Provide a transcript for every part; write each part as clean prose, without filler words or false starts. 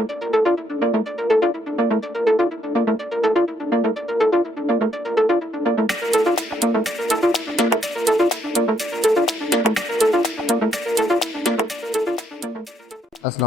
अस्सलाम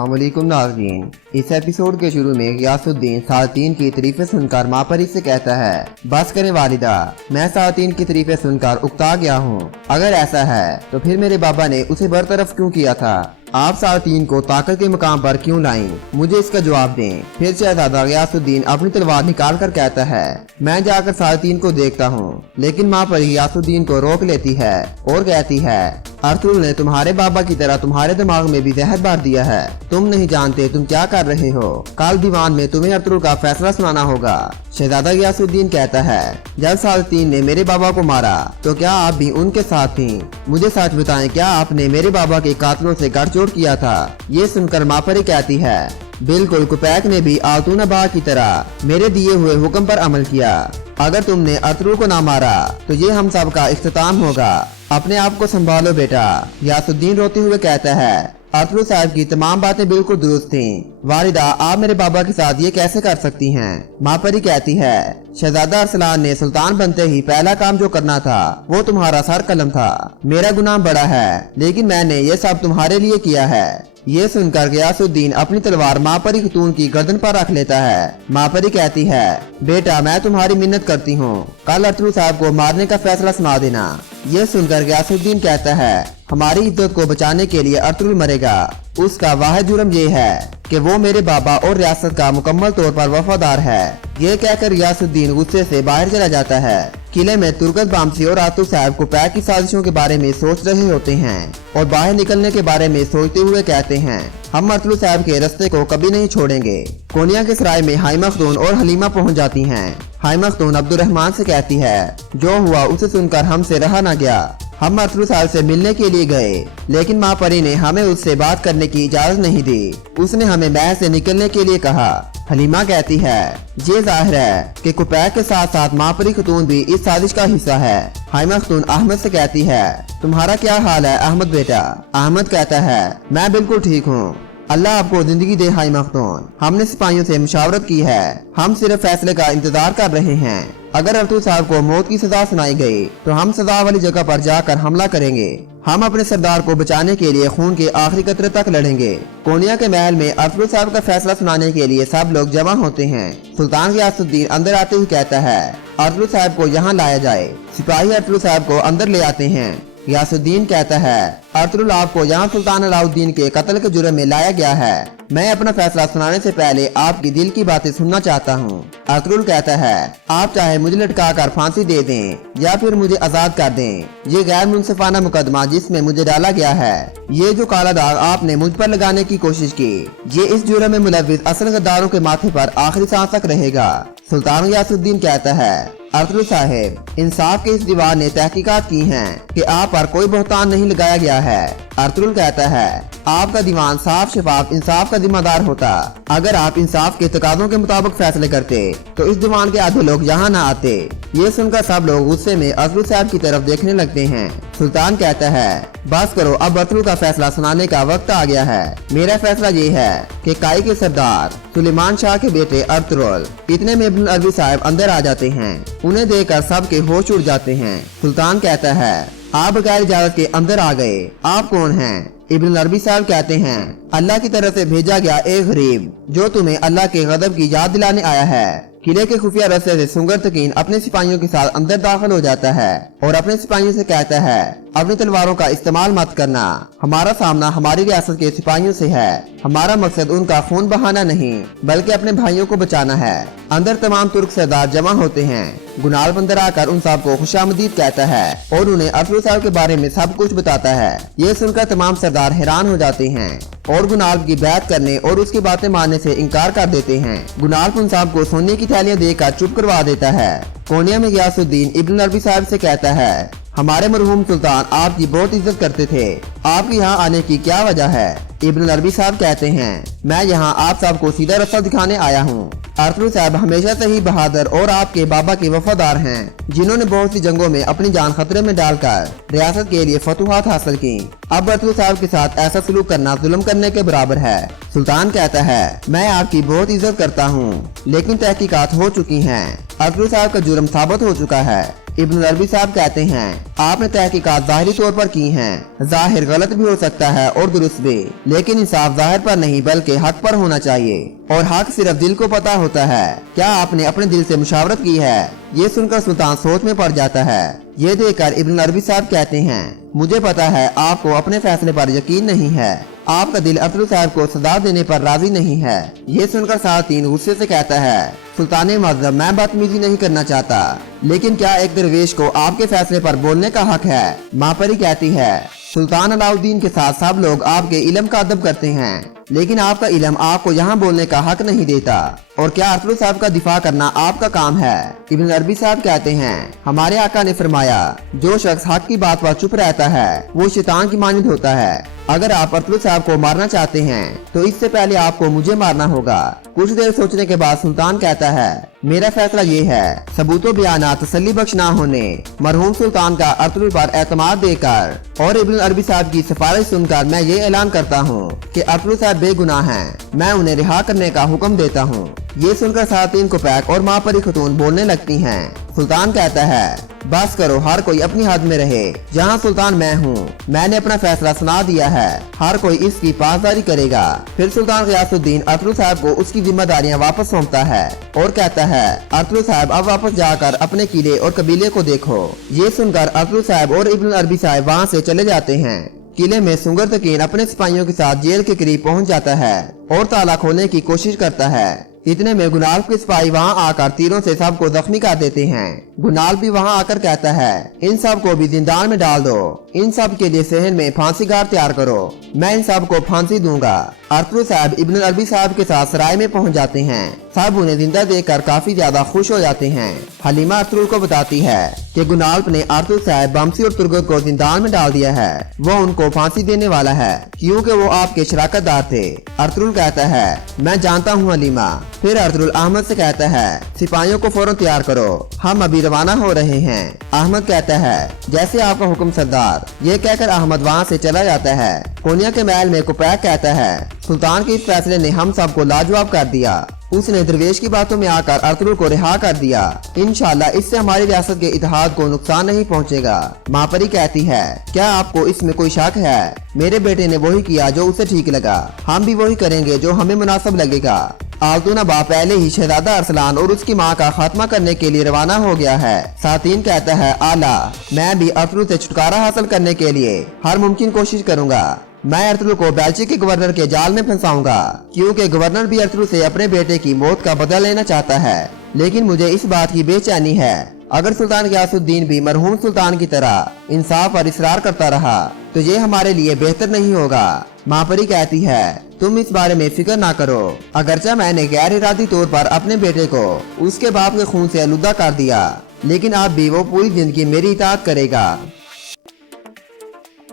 वालेकुम नाज़रीन। इस एपिसोड के शुरू में गियासुद्दीन सातिन की तारीफें सुनकर माँ परी से कहता है, बस करें वालिदा, मैं सातिन की तारीफें सुनकर उकता गया हूँ। अगर ऐसा है तो फिर मेरे बाबा ने उसे बरतरफ क्यों किया था? आप सातिन को ताकत के मुकाम पर क्यों लाईं? मुझे इसका जवाब दें। फिर शहजादा गियासुद्दीन अपनी तलवार निकाल कर कहता है, मैं जाकर सातिन को देखता हूँ। लेकिन माँ परी गियासुद्दीन को रोक लेती है और कहती है, अर्तुगरुल ने तुम्हारे बाबा की तरह तुम्हारे दिमाग में भी जहर भर दिया है। तुम नहीं जानते तुम क्या कर रहे हो। कल दीवान में तुम्हें अर्तुगरुल का फैसला सुनाना होगा। शहजादा गियासुद्दीन कहता है, जब सातिन ने मेरे बाबा को मारा तो क्या आप भी उनके साथ थीं? मुझे सच बताएं, क्या आपने मेरे बाबा के कातलों से गठजोड़ किया था? ये सुनकर माँ परी कहती है, बिल्कुल, कुपैक ने भी आतूनबा की तरह मेरे दिए हुए हुक्म पर अमल किया। अगर तुमने अर्तुगरुल को ना मारा तो ये हम सब का इख्तिताम होगा। अपने आप को संभालो बेटा। गियासुद्दीन रोते हुए कहता है, अर्तुगरुल साहब की तमाम बातें बिल्कुल दुरुस्त थीं। वालिदा, आप मेरे बाबा के साथ ये कैसे कर सकती हैं? माँ परी कहती है, शहजादा अरसलान ने सुल्तान बनते ही पहला काम जो करना था वो तुम्हारा सर कलम था। मेरा गुनाह बड़ा है, लेकिन मैंने ये सब तुम्हारे लिए किया है। ये सुनकर गियासुद्दीन अपनी तलवार माँ परी खतून की गर्दन पर रख लेता है। माँ परी कहती है, बेटा मैं तुम्हारी मिन्नत करती हूँ, कल अर्तुगरुल साहब को मारने का फैसला सुना देना। ये सुनकर गियासुद्दीन कहता है, हमारी इज्जत को बचाने के लिए अर्तुगरुल मरेगा। उसका वाहिद जुर्म ये है कि वो मेरे बाबा और रियासत का मुकम्मल तौर पर वफादार है। ये कहकर गियासुद्दीन गुस्से से बाहर चला जाता है। किले में तुर्गत बामसी और आतुग साहब कुपैक की साजिशों के बारे में सोच रहे होते हैं और बाहर निकलने के बारे में सोचते हुए कहते हैं, हम अर्तुगरुल साहब के रास्ते को कभी नहीं छोड़ेंगे। कोनिया के सराय में हाइमा खतून और हलीमा पहुंच जाती हैं। हाइमा खतून अब्दुर्रहमान से कहती है, जो हुआ उसे सुनकर हमसे रहा न गया। हम अर्तुगरुल साहब से मिलने के लिए गए, लेकिन माँ परी ने हमें उससे बात करने की इजाजत नहीं दी। उसने हमें महल से निकलने के लिए कहा। हलीमा कहती है, ये जाहिर है कि कुपैक के साथ साथ माँ परी खतून भी इस साजिश का हिस्सा है। हाइमा खतून अहमद से कहती है, तुम्हारा क्या हाल है अहमद बेटा? अहमद कहता है, मैं बिल्कुल ठीक हूँ, अल्लाह आपको जिंदगी दे हाइमा खतून। हमने सिपाहियों से मुशावरत की है, हम सिर्फ फैसले का इंतजार कर रहे हैं। अगर अर्तुगरुल साहब को मौत की सजा सुनाई गई तो हम सजा वाली जगह पर जाकर हमला करेंगे। हम अपने सरदार को बचाने के लिए खून के आखिरी कतरे तक लड़ेंगे। कोनिया के महल में अर्तुगरुल साहब का फैसला सुनाने के लिए सब लोग जमा होते हैं। सुल्तान गियासुद्दीन अंदर आते ही कहता है, अर्तुगरुल साहब को यहाँ लाया जाए। सिपाही अर्तुगरुल साहब को अंदर ले आते हैं। गियासुद्दीन कहता है, अर्तुगरुल आपको यहाँ सुल्तान अलाउद्दीन के कत्ल के जुर्म में लाया गया है। मैं अपना फैसला सुनाने से पहले आपकी दिल की बातें सुनना चाहता हूँ। अर्तुगरुल कहता है, आप चाहे मुझे लटका कर फांसी दे दें या फिर मुझे आजाद कर दें। ये गैर मुनसिफाना मुकदमा जिसमें मुझे डाला गया है, ये जो काला दाग आपने मुझ पर लगाने की कोशिश की, ये इस जुर्म में मुलव्विस असल गद्दारों के माथे पर आखिरी सांस तक रहेगा। सुल्तान गियासुद्दीन कहता है, अर्तुगरुल साहब, इंसाफ के इस दीवार ने तहकीकात की हैं कि आप पर कोई बहतान नहीं लगाया गया है। अर्तुगरुल कहता है, आपका दीवान साफ शफाफ इंसाफ का जिम्मेदार होता। अगर आप इंसाफ के तकाज़ों के मुताबिक फैसले करते तो इस दीवान के आधे लोग यहाँ न आते। ये सुनकर सब लोग गुस्से में अर्तुगरुल साहब की तरफ देखने लगते हैं। सुल्तान कहता है, बस करो, अब अर्तुगरुल का फैसला सुनाने का वक्त आ गया है। मेरा फैसला ये है कि काई के सरदार सुलेमान शाह के बेटे अर्तुगरुल। इतने में इब्न अरबी साहब अंदर आ जाते हैं। उन्हें देखकर सबके होश उड़ जाते हैं। सुल्तान कहता है, आप बगैर इजाजत के अंदर आ गए, आप कौन हैं? इब्न अरबी साहब कहते हैं, अल्लाह की तरफ से भेजा गया एक गरीब जो तुम्हें अल्लाह के गजब की याद दिलाने आया है। किले के खुफिया रास्ते से सुंगर तकीन अपने सिपाहियों के साथ अंदर दाखिल हो जाता है और अपने सिपाहियों से कहता है, अपनी तलवारों का इस्तेमाल मत करना। हमारा सामना हमारी रियासत के सिपाहियों से है। हमारा मकसद उनका खून बहाना नहीं बल्कि अपने भाइयों को बचाना है। अंदर तमाम तुर्क सरदार जमा होते हैं। गुनाल बंदर आकर उन सबको खुशामदीद कहता है और उन्हें अर्तुगरुल साहब के बारे में सब कुछ बताता है। ये सुनकर तमाम सरदार हैरान हो जाते हैं और गुनाल की बैत करने और उसकी बातें मानने से इनकार कर देते हैं। गुनाल उन साहब को सोने की थैलियां देकर चुप करवा देता है। कोनिया में गियासुद्दीन इब्न अरबी साहब से कहता है, हमारे मरहूम सुल्तान आपकी बहुत इज्जत करते थे, आपके यहाँ आने की क्या वजह है? इब्न अरबी साहब कहते हैं, मैं यहाँ आप सबको सीधा रास्ता दिखाने आया हूँ। अरतुगरुल साहब हमेशा से ही बहादुर और आपके बाबा के वफादार हैं, जिन्होंने बहुत सी जंगों में अपनी जान खतरे में डालकर रियासत के लिए फतूहात हासिल की। अब अरतुगरुल साहब के साथ ऐसा सलूक करना जुल्म करने के बराबर है। सुल्तान कहता है, मैं आपकी बहुत इज्जत करता हूँ, लेकिन तहकीकात हो चुकी हैं। अरतुगरुल साहब का जुर्म साबित हो चुका है। इब्न अरबी साहब कहते हैं, आपने तहकीकात ज़ाहिरी तौर पर की हैं। ज़ाहिर गलत भी हो सकता है और दुरुस्त भी, लेकिन इंसाफ ज़ाहिर पर नहीं बल्कि हक पर होना चाहिए, और हक सिर्फ दिल को पता होता है। क्या आपने अपने दिल से मुशावरत की है? ये सुनकर सुल्तान सोच में पड़ जाता है। ये देखकर इब्न अरबी साहब कहते हैं, मुझे पता है आपको अपने फैसले पर यकीन नहीं है। आपका दिल अरतुगरुल साहब को सजा देने पर राजी नहीं है। ये सुनकर सातीन गुस्से से कहता है, सुल्तान मुअज़्ज़म, मैं बदतमीजी नहीं करना चाहता, लेकिन क्या एक दरवेश को आपके फैसले पर बोलने का हक है? मापरी कहती है, सुल्तान अलाउद्दीन के साथ सब लोग आपके इल्म का अदब करते हैं, लेकिन आपका इल्म आपको यहाँ बोलने का हक नहीं देता। और क्या अरतुगरुल साहब का दिफा करना आपका काम है? इब्न अरबी साहब कहते हैं, हमारे आका ने फरमाया, जो शख्स हक की बात पर चुप रहता है वो शैतान की मानिंद होता है। अगर आप अरतुगरुल साहब को मारना चाहते हैं तो इससे पहले आपको मुझे मारना होगा। कुछ देर सोचने के बाद सुल्तान कहता है, मेरा फैसला ये है, सबूतों बयाना तसल्ली बख्श ना होने, मरहूम सुल्तान का अरतुगरुल पर एतमाद देकर और इब्न अरबी साहब की सिफारिश सुनकर मैं ये ऐलान करता हूँ कि अरतुगरुल साहब बेगुनाह हैं। मैं उन्हें रिहा करने का हुक्म देता हूँ। ये सुनकर सातीन को पैक और मापरी खतून बोलने लगती हैं। सुल्तान कहता है, बस करो, हर कोई अपनी हद में रहे। जहाँ सुल्तान मैं हूँ, मैंने अपना फैसला सुना दिया है, हर कोई इसकी पासदारी करेगा। फिर सुल्तान गियासुद्दीन अरतुगरुल साहब को उसकी जिम्मेदारियाँ वापस सौंपता है और कहता है, अरतुगरुल साहब अब वापस जाकर अपने किले और कबीले को देखो। ये सुनकर अरतुगरुल साहब और इब्न अरबी साहब वहाँ से चले जाते हैं। किले में सुंगर तकीन अपने सिपाहियों के साथ जेल के करीब पहुंच जाता है और ताला खोलने की कोशिश करता है। इतने में गुनाल के सिपाही वहां आकर तीरों से सबको जख्मी कर देते हैं। गुनाल भी वहां आकर कहता है, इन सब को भी जिंदान में डाल दो, इन सब के लिए सहन में फांसी गार तैयार करो, मैं इन सब को फांसी दूंगा। अरतुगरुल साहब इब्न अरबी साहब के साथ सराय में पहुंच जाते हैं। सब उन्हें जिंदा देखकर काफी ज्यादा खुश हो जाते हैं। हलीमा अरतुगरुल को बताती है कि गुनाल ने अरतुगरुल साहब बमसी और तुर्गत को जिंदान में डाल दिया है, वो उनको फांसी देने वाला है क्योंकि वो आपके शराकतदार थे। अरतुगरुल कहता है, मैं जानता हूँ हलीमा। फिर अरतुगरुल अहमद से कहता है, सिपाहियों को फौरन तैयार करो, हम अभी रवाना हो रहे हैं। अहमद कहता है, जैसे आपका हुक्म सरदार। ये कहकर अहमद वहाँ से चला जाता है। कोनिया के महल में कुपैक कहता है, सुल्तान के इस फैसले ने हम सबको लाजवाब कर दिया। उसने दरवेश की बातों में आकर अरतुगरुल को रिहा कर दिया। इंशाल्लाह इससे हमारी रियासत के इत्तेहाद को नुकसान नहीं पहुंचेगा। मापरी कहती है, क्या आपको इसमें कोई शक है? मेरे बेटे ने वही किया जो उसे ठीक लगा, हम भी वही करेंगे जो हमें मुनासिब लगेगा। आल्तुना बाप पहले ही शहजादा अरसलान और उसकी माँ का खात्मा करने के लिए रवाना हो गया है। सातीन कहता है, आला, मैं भी अरतुगरुल से छुटकारा हासिल करने के लिए हर मुमकिन कोशिश करूंगा। मैं अरतुगरुल को बेल्ची के गवर्नर के जाल में फंसाऊंगा, क्योंकि गवर्नर भी अरतुगरुल से अपने बेटे की मौत का बदला लेना चाहता है। लेकिन मुझे इस बात की बेचैनी है, अगर सुल्तान गियासुद्दीन भी मरहूम सुल्तान की तरह इंसाफ और इसरार करता रहा तो ये हमारे लिए बेहतर नहीं होगा। मापरी कहती है, तुम इस बारे में फिक्र ना करो। अगरचे मैंने गैर इरादी तौर पर अपने बेटे को उसके बाप के खून से आलूदा कर दिया, लेकिन अब भी वो पूरी जिंदगी मेरी इताअत करेगा।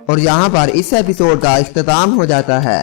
और यहाँ पर इस एपिसोड का इख्तिताम हो जाता है।